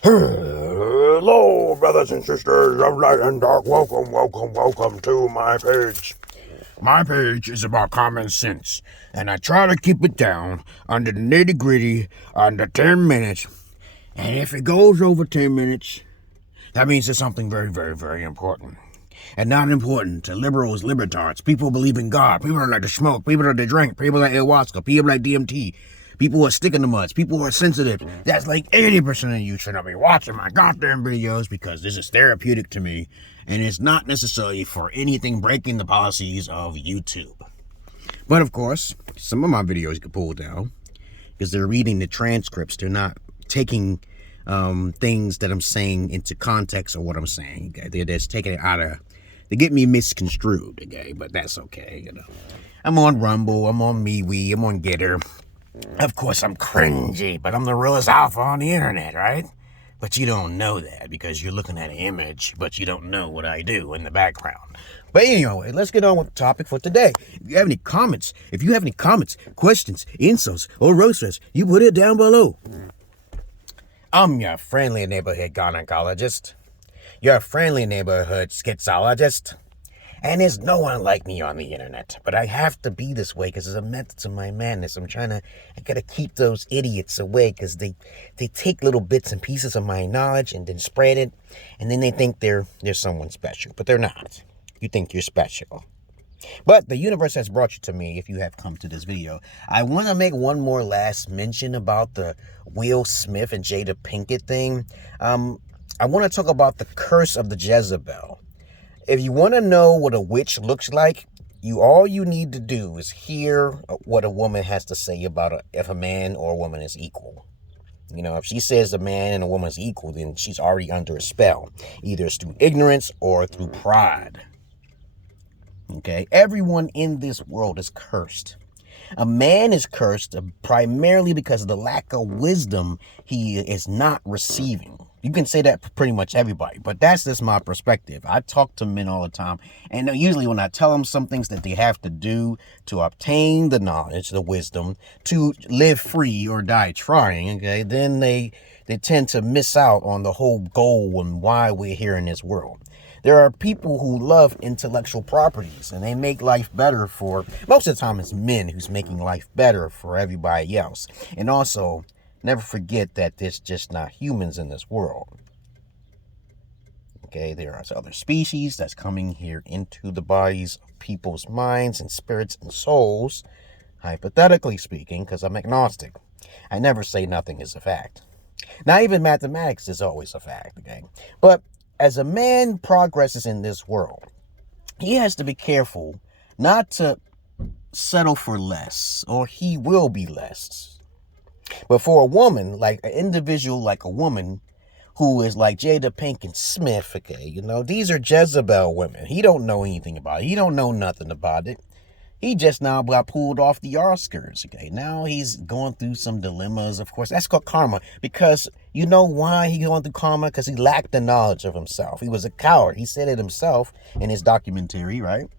Hello, brothers and sisters of light and dark. Welcome to my page. My page is about common sense, and I try to keep it down under the nitty-gritty, under 10 minutes. And if it goes over 10 minutes, that means it's something very, very, very important. And not important to liberals, libertards, people who believe in God, people that like to smoke, people that drink, people like ayahuasca, people like DMT, people who are sticking to muds, people who are sensitive. That's like 80% of you should not be watching my goddamn videos because this is therapeutic to me. And it's not necessarily for anything breaking the policies of YouTube. But of course, some of my videos you can pull down because they're reading the transcripts. They're not taking things that I'm saying into context or what I'm saying. Okay? They're just taking it out of, they get me misconstrued. Okay, but that's okay. You know, I'm on Rumble, I'm on MeWe, I'm on Getter. Of course, I'm cringy, but I'm the realest alpha on the internet, right? But you don't know that because you're looking at an image, but you don't know what I do in the background. But anyway, let's get on with the topic for today. If you have any comments, questions, insults, or roasters, you put it down below. I'm your friendly neighborhood gynecologist, your friendly neighborhood schizologist, and there's no one like me on the internet. But I have to be this way because it's a method to my madness. I gotta keep those idiots away because they take little bits and pieces of my knowledge and then spread it, and then they think they're someone special, but they're not. You think you're special. But the universe has brought you to me if you have come to this video. I want to make one more last mention about the Will Smith and Jada Pinkett thing. I want to talk about the curse of the Jezebel. If you want to know what a witch looks like, all you need to do is hear what a woman has to say about if a man or a woman is equal. You know, if she says a man and a woman is equal, then she's already under a spell. Either it's through ignorance or through pride. Okay? Everyone in this world is cursed. A man is cursed primarily because of the lack of wisdom he is not receiving. You can say that for pretty much everybody, but that's just my perspective. I talk to men all the time, and usually when I tell them some things that they have to do to obtain the knowledge, the wisdom, to live free or die trying, okay, then they tend to miss out on the whole goal and why we're here in this world. There are people who love intellectual properties, and they make life better for, most of the time it's men who's making life better for everybody else. And also, never forget that there's just not humans in this world. Okay, there are other species that's coming here into the bodies of people's minds and spirits and souls, hypothetically speaking, because I'm agnostic. I never say nothing is a fact. Not even mathematics is always a fact, okay? But as a man progresses in this world, he has to be careful not to settle for less, or he will be less. But for a woman, like an individual, like a woman who is like Jada Pinkett Smith, okay, you know, these are Jezebel women. He don't know anything about it. He don't know nothing about it. He just now got pulled off the Oscars, okay? Now he's going through some dilemmas, of course. That's called karma, because you know why he's going through karma? Because he lacked the knowledge of himself. He was a coward. He said it himself in his documentary, right?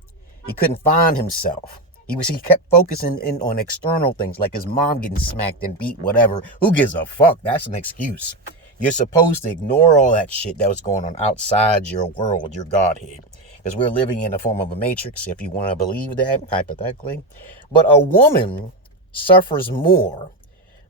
He couldn't find himself. He kept focusing in on external things, like his mom getting smacked and beat, whatever. Who gives a fuck? That's an excuse. You're supposed to ignore all that shit that was going on outside your world, your Godhead. Because we're living in the form of a matrix, if you want to believe that, hypothetically. But a woman suffers more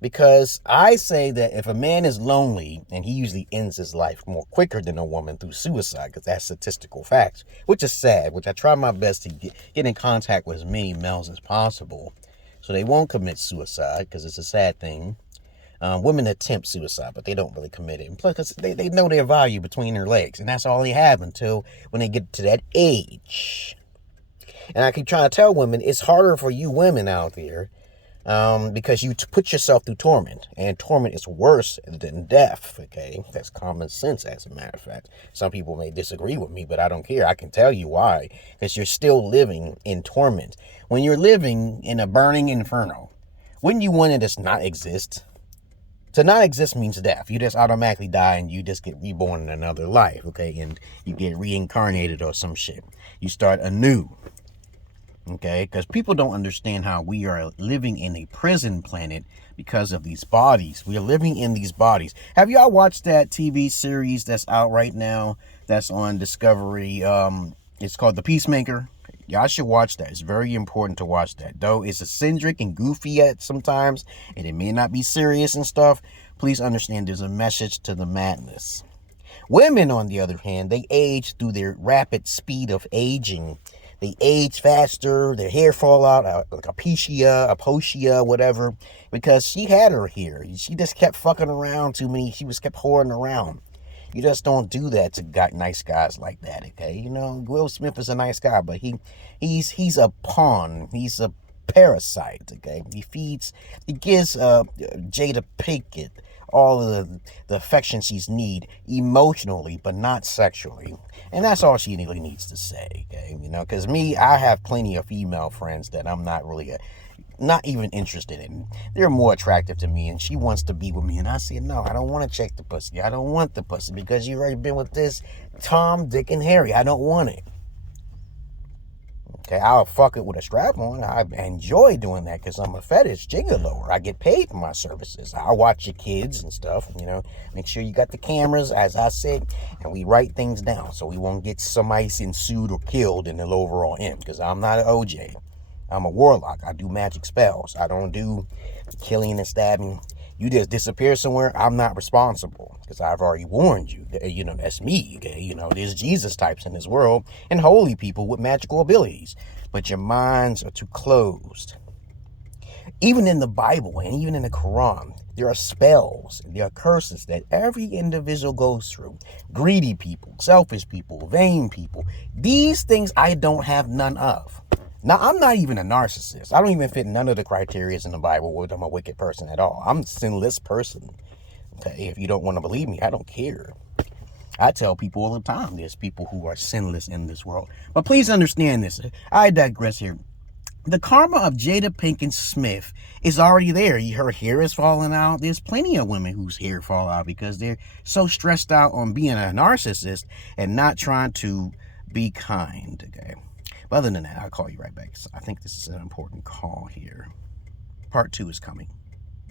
because I say that if a man is lonely, and he usually ends his life more quicker than a woman through suicide, because that's statistical facts, which is sad, which I try my best to get in contact with as many males as possible so they won't commit suicide, because it's a sad thing. Women attempt suicide, but they don't really commit it. And plus, because they know their value between their legs, and that's all they have until when they get to that age. And I keep trying to tell women, it's harder for you women out there because you put yourself through torment, and torment is worse than death, okay? That's common sense, as a matter of fact. Some people may disagree with me, but I don't care. I can tell you why, because you're still living in torment. When you're living in a burning inferno, wouldn't you want it to not exist? To not exist means death. You just automatically die and you just get reborn in another life, okay? And you get reincarnated or some shit. You start anew. Okay, because people don't understand how we are living in a prison planet because of these bodies. We are living in these bodies. Have y'all watched that TV series that's out right now that's on Discovery? It's called The Peacemaker. Y'all should watch that. It's very important to watch that. Though it's eccentric and goofy at sometimes, and it may not be serious and stuff, please understand there's a message to the madness. Women, on the other hand, they age through their rapid speed of aging. They age faster, their hair fall out, like alopecia, whatever, because she had her hair. She just kept fucking around too many. She was kept whoring around. You just don't do that to nice guys like that, okay? You know, Will Smith is a nice guy, but he's a pawn. He's a parasite, okay? He gives Jada Pinkett all of the affection she's need emotionally, but not sexually. And that's all she really needs to say, okay? You know, because I have plenty of female friends that I'm not really not even interested in. They're more attractive to me, and she wants to be with me. And I say, no, I don't want to check the pussy. I don't want the pussy because you've already been with this Tom, Dick, and Harry. I don't want it. Okay, I'll fuck it with a strap on. I enjoy doing that because I'm a fetish gigolo. I get paid for my services. I'll watch your kids and stuff, you know. Make sure you got the cameras, as I said, and we write things down so we won't get somebody sued or killed in the overall end, because I'm not an OJ. I'm a warlock. I do magic spells. I don't do killing and stabbing. You just disappear somewhere, I'm not responsible, because I've already warned you. You know, that's me, okay? You know, there's Jesus types in this world and holy people with magical abilities, but your minds are too closed. Even in the Bible and even in the Quran, there are spells, there are curses that every individual goes through. Greedy people, selfish people, vain people. These things I don't have none of. Now, I'm not even a narcissist. I don't even fit none of the criteria in the Bible where I'm a wicked person at all. I'm a sinless person. Okay, if you don't want to believe me, I don't care. I tell people all the time there's people who are sinless in this world. But please understand this. I digress here. The karma of Jada Pinkett Smith is already there. Her hair is falling out. There's plenty of women whose hair fall out because they're so stressed out on being a narcissist and not trying to be kind. Okay. But other than that, I'll call you right back. I think this is an important call here. Part 2 is coming.